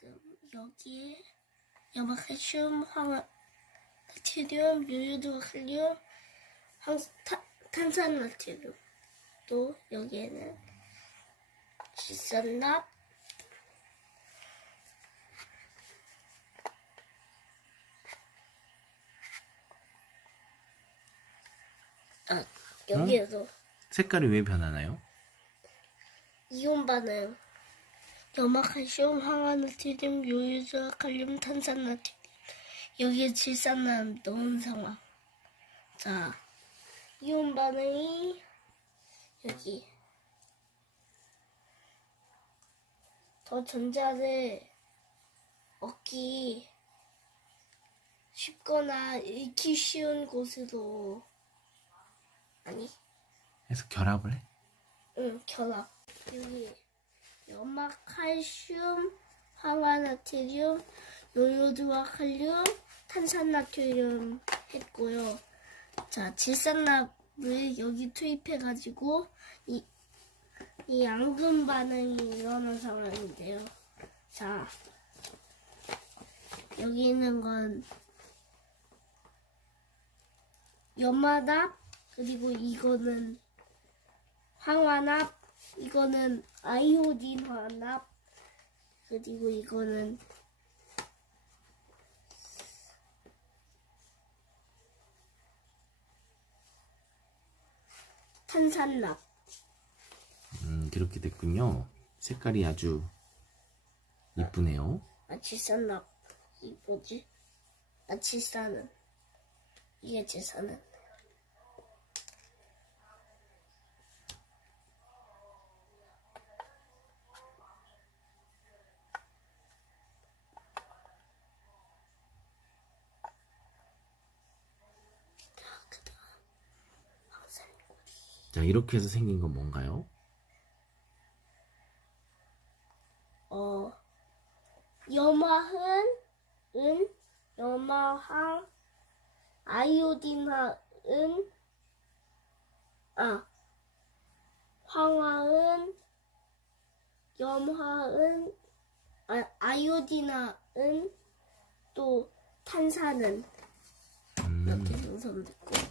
지금 여기에 염화 칼슘, 황화, 나트륨, 요요도 칼륨, 황, 타, 탄산 나트륨. 또 여기에는 질산납, 아, 여기에도 색깔이 왜 변하나요? 이온 반응. 염화 칼슘, 황화나트륨, 요유자 칼륨, 탄산나트륨. 여기에 질산납 넣은 상황. 자, 이온 반응이 여기. 더 전자를 얻기 쉽거나 잃기 쉬운 곳으로 아니 해서 결합을 해? 응, 결합. 여기 염화 칼슘, 황화나트륨, 요요드와 칼륨, 탄산나트륨 했고요. 자, 질산납을 여기 투입해가지고 이, 이 앙금 반응이 일어난 상황인데요. 자, 여기 있는 건 염화납 그리고 이거는 황화납, 이거는 아이오딘 화납, 그리고 이거는 탄산납. 음, 그렇게 됐군요. 색깔이 아주 이쁘네요. 아, 질산납. 이 뭐지? 아, 질산은. 이게 질산은. 자, 그 다음. 황산고리. 자, 이렇게 해서 생긴 건 뭔가요? 어, 염화흔, 은, 염화항, 아이오딘화은, 아, 황화은, 염화은, 아, 아이오딘화은, 또 탄산은 이렇게 음, 분석됐고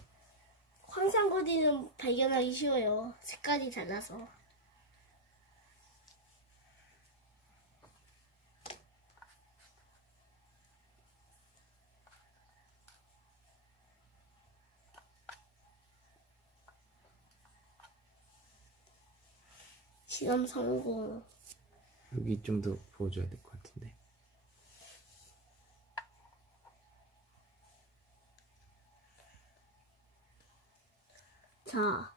황산고리는 발견하기 쉬워요. 색깔이 달라서. 실험 성공. 여기 좀 더 보여줘야 될 것 같은데. 자.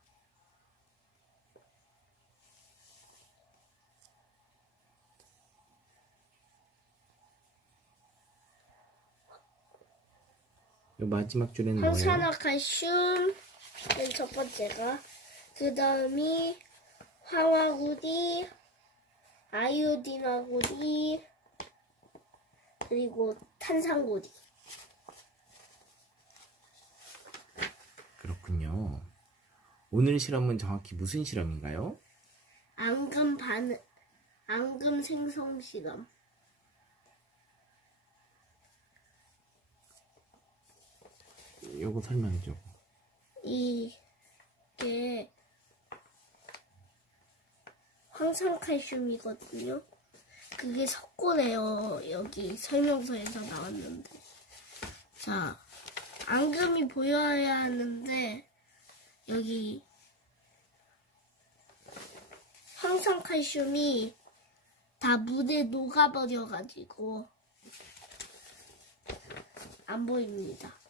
이 마지막 줄에는 뭐예요? 황산화칼슘 맨 첫 번째가 그 다음이 황화구리 아이오딘화구리 그리고 탄산구리 그렇군요. 오늘 실험은 정확히 무슨 실험인가요? 앙금 반응 앙금 생성 실험 요거 설명해줘. 이게 황산 칼슘이거든요. 그게 석고래요. 여기 설명서에서 나왔는데. 자, 앙금이 보여야 하는데, 여기 황산 칼슘이 다 물에 녹아버려가지고, 안 보입니다.